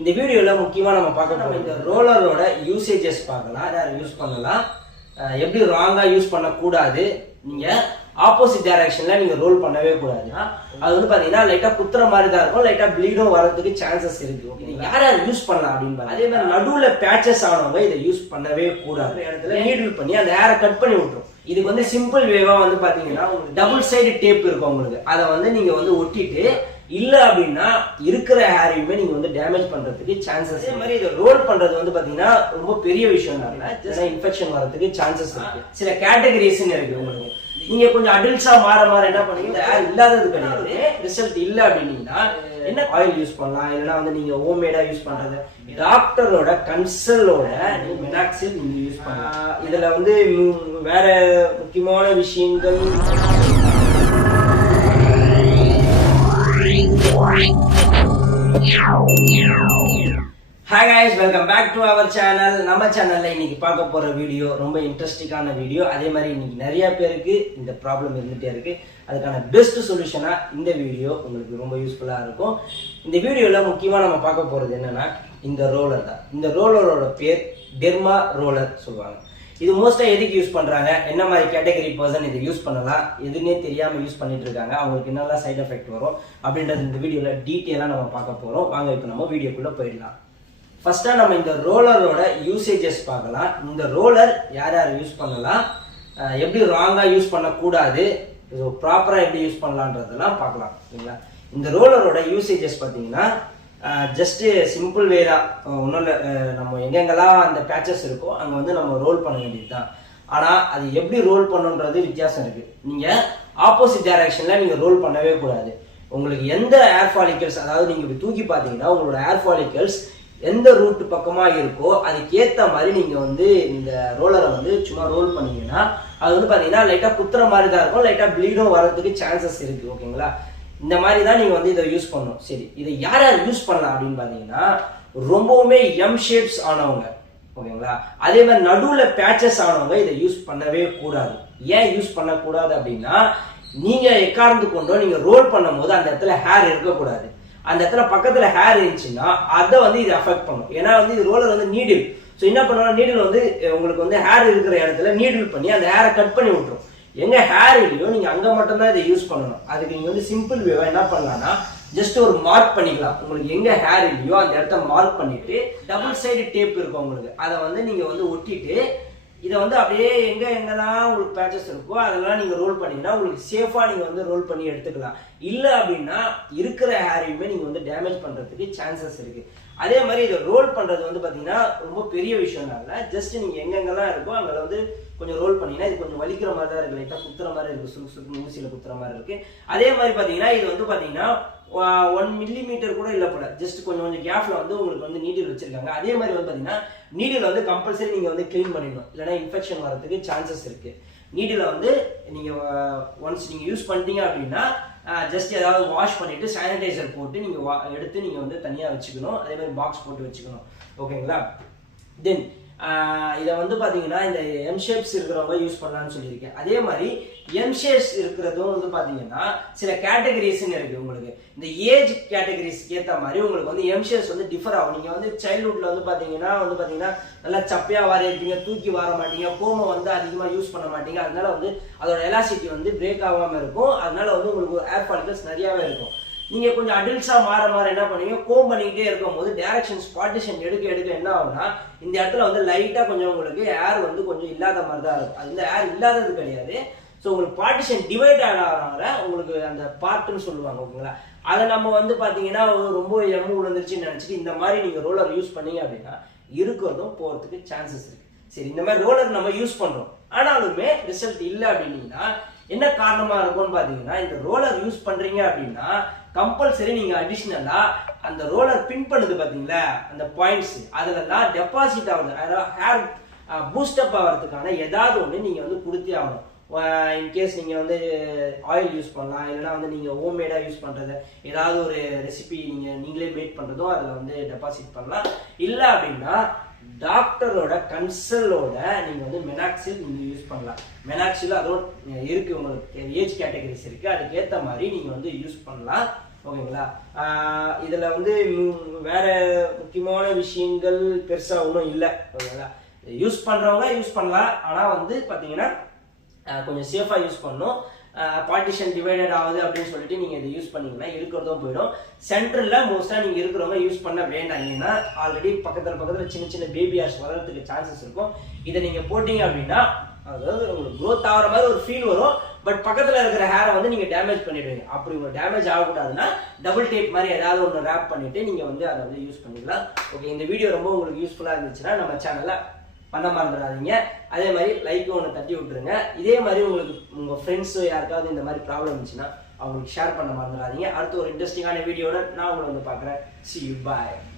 இந்த வீடியோல முக்கியமா நம்ம பார்க்க போறோம் இந்த ரோலரோட யூசேஜஸ் பார்க்கலாம். யார் யூஸ் பண்ணலாம், எப்படி ராங்கா யூஸ் பண்ணக்கூடாது, நீங்க ஆப்போசிட் டைரக்ஷன்ல நீங்க ரோல் பண்ணவே கூடாது. அது வந்து பாத்தீங்கன்னா லைட்டா குத்துற மாதிரி தான் இருக்கும், லைட்டா ப்ளீடும் வரதுக்கு சான்சஸ் இருக்கு. ஓகே, யார் யார் யூஸ் பண்ணலாம் அப்படின்னு அதே மாதிரி நடுவுல பேச்சஸ் ஆனவங்க இதை யூஸ் பண்ணவே கூடாது. இடத்துல நீடில் பண்ணி அந்த ஹேரை கட் பண்ணி விட்டுரும். இதுக்கு வந்து சிம்பிள் வேவா வந்து பாத்தீங்கன்னா டபுள் சைடு டேப் இருக்கும் உங்களுக்கு, அதை வந்து நீங்க வந்து ஒட்டிட்டு இல்ல அப்படின்னா இருக்கிற ஹேரையுமே நீங்க வந்து டேமேஜ் பண்றதுக்கு சான்சஸ். அதே மாதிரி இதை ரோல் பண்றது வந்து பாத்தீங்கன்னா ரொம்ப பெரிய விஷயம் தான், இன்ஃபெக்ஷன் வரதுக்கு சான்சஸ் இருக்கு. சில கேட்டகரிஸ் இருக்கு உங்களுக்கு. நீங்க கொஞ்சம் அடல்ட்ஸா மாற என்ன பண்ணீங்க, ஹேர் இல்லாதது கிடையாது, ரிசல்ட் இல்ல அப்படின்னீங்கன்னா என்ன ஆயில் யூஸ் பண்ணலாம், இல்லைன்னா வந்து நீங்க ஹோம்மேடா யூஸ் பண்றது டாக்டரோட கன்சல்டோட மெனாக்சில் நீங்க யூஸ் பண்ணலாம். இதுல வந்து வேற முக்கியமான விஷயங்கள் Hi guys, welcome back to our channel. நம்ம சேனல்ல இன்னைக்கு பார்க்க போற வீடியோ ரொம்ப இன்ட்ரெஸ்டிங்கான வீடியோ. அதே மாதிரி இன்னைக்கு நிறைய பேருக்கு இந்த ப்ராப்ளம் இருந்துட்டே இருக்கு. அதுக்கான பெஸ்ட் சொல்யூஷனா இந்த வீடியோ உங்களுக்கு ரொம்ப யூஸ்ஃபுல்லா இருக்கும். இந்த வீடியோல முக்கியமா நம்ம பார்க்க போறது என்னன்னா இந்த ரோலர் தான். இந்த ரோலரோட பேர் டெர்மா ரோலர் சொல்லுவாங்க. இது மோஸ்டா எதுக்கு யூஸ் பண்றாங்க, என்ன மாதிரி கேட்டகரி பர்சன் இதை யூஸ் பண்ணலாம், எதுன்னே தெரியாம யூஸ் பண்ணிட்டு இருக்காங்க, அவங்களுக்கு என்னெல்லாம் சைட் எஃபெக்ட் வரும் அப்படின்றது இந்த வீடியோல டீட்டெயிலா நம்ம பார்க்க போறோம். வாங்க இப்போ நம்ம வீடியோக்குள்ள போயிடலாம். ஃபர்ஸ்டா நம்ம இந்த ரோலரோட யூசேஜஸ் பார்க்கலாம். இந்த ரோலர் யார் யார் யூஸ் பண்ணலாம், எப்படி ராங்கா யூஸ் பண்ணக்கூடாது, ப்ராப்பரா எப்படி யூஸ் பண்ணலான்றதெல்லாம் பார்க்கலாம். சரிங்களா? இந்த ரோலரோட யூசேஜஸ் பார்த்தீங்கன்னா ஜஸ்ட் சிம்பிள் வே தான், ஒன்றும் இல்லை. நம்ம எங்கெங்கெல்லாம் அந்த பேச்சஸ் இருக்கோ அங்கே வந்து நம்ம ரோல் பண்ண வேண்டியது தான். ஆனால் அது எப்படி ரோல் பண்ணுன்றது வித்தியாசம் இருக்கு. நீங்கள் ஆப்போசிட் டைரக்ஷன்ல நீங்கள் ரோல் பண்ணவே கூடாது. உங்களுக்கு எந்த ஏர் ஃபாலிக்கல்ஸ், அதாவது நீங்கள் இப்படி தூக்கி பார்த்தீங்கன்னா உங்களோட ஏர் ஃபாலிக்கல்ஸ் எந்த ரூட் பக்கமாக இருக்கோ அதுக்கேற்ற மாதிரி நீங்கள் வந்து இந்த ரோலரை வந்து சும்மா ரோல் பண்ணீங்கன்னா அது வந்து பார்த்தீங்கன்னா லைட்டாக குத்துற மாதிரி தான் இருக்கும், லைட்டாக ப்ளீடும் வரதுக்கு சான்சஸ் இருக்கு. ஓகேங்களா? இந்த மாதிரி தான் நீங்க வந்து இதை யூஸ் பண்ணணும். சரி, இதை யார் யார் யூஸ் பண்ணலாம் அப்படின்னு பாத்தீங்கன்னா ரொம்பவுமே எம் ஷேப்ஸ் ஆனவங்க, ஓகேங்களா? அதே மாதிரி நடுவுல பேச்சஸ் ஆனவங்க இதை யூஸ் பண்ணவே கூடாது. ஏன் யூஸ் பண்ணக்கூடாது அப்படின்னா நீங்க எக்காரணத்து கொண்டோ நீங்க ரோல் பண்ணும் போது அந்த இடத்துல ஹேர் இருக்கக்கூடாது. அந்த இடத்துல பக்கத்துல ஹேர் இருந்துச்சுன்னா அதை வந்து இது அஃபெக்ட் பண்ணும். ஏன்னா வந்து இது ரோலர் வந்து நீடில். ஸோ என்ன பண்ணுவோம், நீடில் வந்து உங்களுக்கு வந்து ஹேர் இருக்கிற இடத்துல நீடில் பண்ணி அந்த ஹேரை கட் பண்ணி விட்டுரும். எங்க ஹேர் இல்லையோ நீங்க அங்க மட்டும் தான் இதை யூஸ் பண்ணணும். அதுக்கு நீங்க வந்து சிம்பிள் வேவா என்ன பண்ணலாம்னா ஜஸ்ட் ஒரு மார்க் பண்ணிக்கலாம். உங்களுக்கு எங்க ஹேர் இல்லையோ அந்த இடத்த மார்க் பண்ணிட்டு டபுள் சைடு டேப் இருக்கும் உங்களுக்கு, அதை வந்து நீங்க வந்து ஒட்டிட்டு இதை வந்து அப்படியே எங்கெல்லாம் உங்களுக்கு பேச்சஸ் இருக்கோ அதெல்லாம் நீங்க ரோல் பண்ணீங்கன்னா உங்களுக்கு சேஃபா நீங்க வந்து ரோல் பண்ணி எடுத்துக்கலாம். இல்ல அப்படின்னா இருக்கிற ஹேரையுமே நீங்க வந்து டேமேஜ் பண்றதுக்கு சான்சஸ் இருக்கு. அதே மாதிரி இதை ரோல் பண்றது வந்து பாத்தீங்கன்னா ரொம்ப பெரிய விஷயம் தான். ஜஸ்ட் நீங்க எங்கெங்கெல்லாம் இருக்கோ அங்க வந்து கொஞ்சம் ரோல் பண்ணீங்கன்னா இது கொஞ்சம் வலிக்கிற மாதிரி தான் இருக்கு, லைட்டா குத்துற மாதிரி இருக்கு, சுருக்கு ஊசியில குத்துற மாதிரி இருக்கு. அதே மாதிரி பாத்தீங்கன்னா இது வந்து பாத்தீங்கன்னா 1 மில்லிமீட்டர் கூட இல்ல போல, ஜஸ்ட் கொஞ்சம் கேப்ல வந்து உங்களுக்கு வந்து நீடில் வச்சிருக்காங்க. அதே மாதிரி வந்து பாத்தீங்கன்னா நீடில் வந்து கம்பல்சரி நீங்க வந்து கிளீன் பண்ணிடணும், இல்லைன்னா இன்ஃபெக்ஷன் வரதுக்கு சான்சஸ் இருக்கு. நீடில வந்து நீங்க ஒன்ஸ் நீங்க யூஸ் பண்ணிட்டீங்க அப்படின்னா ஜஸ்ட் ஏதாவது வாஷ் பண்ணிட்டு சானிடைசர் போட்டு நீங்க எடுத்து நீங்க வந்து தனியா வச்சுக்கணும். அதே மாதிரி பாக்ஸ் போட்டு வச்சுக்கணும். ஓகேங்களா? தென் இதை வந்து பாத்தீங்கன்னா இந்த எம் ஷேப்ஸ் இருக்கிறவங்க யூஸ் பண்ணலாம்னு சொல்லியிருக்கேன். அதே மாதிரி எம் ஷேப்ஸ் இருக்கிறதும் வந்து பாத்தீங்கன்னா சில கேட்டகரிஸ் இருக்கு உங்களுக்கு. இந்த ஏஜ் கேட்டகரிஸ்க்கு ஏற்ற மாதிரி உங்களுக்கு வந்து எம் ஷேப்ஸ் வந்து டிஃபர் ஆகும். நீங்க வந்து சைல்ட்ஹுட்ல வந்து பாத்தீங்கன்னா நல்லா சப்பையா வார இருப்பீங்க, தூக்கி வார மாட்டீங்க, கோமம் வந்து அதிகமா யூஸ் பண்ண மாட்டீங்க, அதனால வந்து அதோட எலாசிட்டி வந்து பிரேக் ஆகாம இருக்கும். அதனால வந்து உங்களுக்கு ஏர் ஃபாலிக்கல்ஸ் நிறையவே இருக்கும். நீங்க கொஞ்சம் அடல்ட்ஸா மாற என்ன பண்ணுவீங்க, கோம் பண்ணிக்கிட்டே இருக்கும் போது டைரக்ஷன் பார்ட்டிஷன் எடுக்க என்ன ஆகும்னா இந்த இடத்துல வந்து லைட்டா கொஞ்சம் உங்களுக்கு ஏர் வந்து கொஞ்சம் இல்லாத மாதிரி தான் இருக்கும். அது இந்த ஏர் இல்லாதது கிடையாது. ஸோ உங்களுக்கு பார்ட்டிஷன் டிவைட் ஆகிறாங்க, உங்களுக்கு அந்த பார்ட்டுன்னு சொல்லுவாங்க. ஓகேங்களா? அதை நம்ம வந்து பாத்தீங்கன்னா ரொம்ப எம்மு விழுந்துருச்சுன்னு நினைச்சிட்டு இந்த மாதிரி நீங்க ரோலர் யூஸ் பண்ணீங்க அப்படின்னா இருக்கிறதும் போறதுக்கு சான்சஸ் இருக்கு. சரி, இந்த மாதிரி ரோலர் நம்ம யூஸ் பண்றோம் ஆனாலுமே ரிசல்ட் இல்லை அப்படின்னீங்கன்னா என்ன காரணமா இருக்கும்னு பாத்தீங்கன்னா இந்த ரோலர் யூஸ் பண்றீங்க அப்படின்னா கம்பல்சரி நீங்க அடிஷனலா அந்த ரோலர் பின் பண்ணுது பாத்தீங்களா அந்த பாயிண்ட்ஸ், அதுலலாம் டெபாசிட் ஆகுது, அதாவது ஹேர் பூஸ்டப் ஆகிறதுக்கான ஏதாவது ஒன்று நீங்க வந்து கொடுத்தே ஆகணும். இன்கேஸ் நீங்க வந்து ஆயில் யூஸ் பண்ணலாம், இல்லைன்னா வந்து நீங்க ஹோம்மேடா யூஸ் பண்றது ஏதாவது ஒரு ரெசிபி நீங்களே மேட் பண்றதும் அதுல வந்து டெபாசிட் பண்ணலாம். இல்லை அப்படின்னா டாக்டரோட கன்சல்டோட நீங்க வந்து மெனாக்சில் நீங்க யூஸ் பண்ணலாம். மெனாக்சில் அதுவும் இருக்கு, உங்களுக்கு ஏஜ் கேட்டகரிஸ் இருக்கு, அதுக்கு ஏற்ற மாதிரி நீங்க வந்து யூஸ் பண்ணலாம். ஓகேங்களா. இதில் வந்து வேற முக்கியமான விஷயங்கள் பெருசாக ஒன்றும் இல்லை. ஓகேங்களா, யூஸ் பண்ணுறவங்க யூஸ் பண்ணலாம். ஆனால் வந்து பார்த்தீங்கன்னா கொஞ்சம் சேஃபாக யூஸ் பண்ணணும். பார்ட்டிஷன் டிவைடட் ஆகுது அப்படின்னு சொல்லிட்டு நீங்கள் இதை யூஸ் பண்ணீங்கன்னா இருக்கிறதும் போயிடும். சென்டரில் மோஸ்ட்டாக நீங்கள் இருக்கிறவங்க யூஸ் பண்ண வேண்டாம். ஏன்னா ஆல்ரெடி பக்கத்தில் சின்ன சின்ன பேபி ஹேர்ஸ் வளர்றதுக்கு சான்சஸ் இருக்கும். இதை நீங்கள் போட்டீங்க அப்படின்னா அதாவது உங்களுக்கு க்ரோத் ஆகிற மாதிரி ஒரு ஃபீல் வரும். பட் பக்கத்தில் இருக்கிற ஹேரை வந்து நீங்கள் டேமேஜ் பண்ணிடுவீங்க. அப்படி உங்களுக்கு டேமேஜ் ஆகக்கூடாதுன்னா டபுள் டேப் மாதிரி ஏதாவது ஒன்று ரேப் பண்ணிவிட்டு நீங்கள் வந்து அதை வந்து யூஸ் பண்ணிக்கலாம். ஓகே, இந்த வீடியோ ரொம்ப உங்களுக்கு யூஸ்ஃபுல்லாக இருந்துச்சுன்னா நம்ம சேனலில் பண்ண மறந்துடாதீங்க. அதே மாதிரி லைக் ஒன்று தட்டி விட்டுருங்க. இதே மாதிரி உங்களுக்கு உங்கள் ஃப்ரெண்ட்ஸோ யாருக்காவது இந்த மாதிரி ப்ராப்ளம் இருந்துச்சுன்னா அவங்களுக்கு ஷேர் பண்ண மறந்துடாதீங்க. அடுத்து ஒரு இன்ட்ரெஸ்டிங்கான வீடியோட நான் உங்களை வந்து பார்க்குறேன். See you, bye.